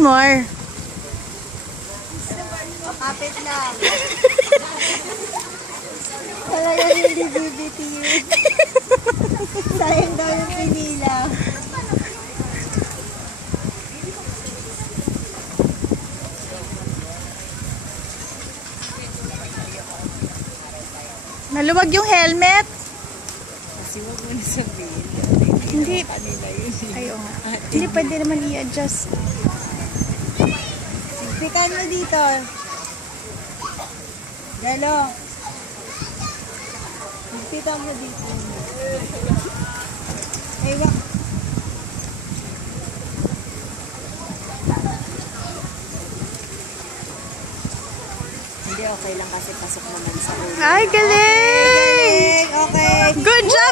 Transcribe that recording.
one more. Kapit lang. Talaga hindi BBTU. Sayang daw yung pinila. Naluwag yung helmet. Kasi huwag mo na sabihin. Hindi. Kanila yun. Ayaw nga. Hindi pwede naman i-adjust. Pikan mo dito. Dalo. Pikan mo dito. Ewa. Hindi, okay lang kasi pasok naman sa ulo. Ay, galing! Okay. Good job!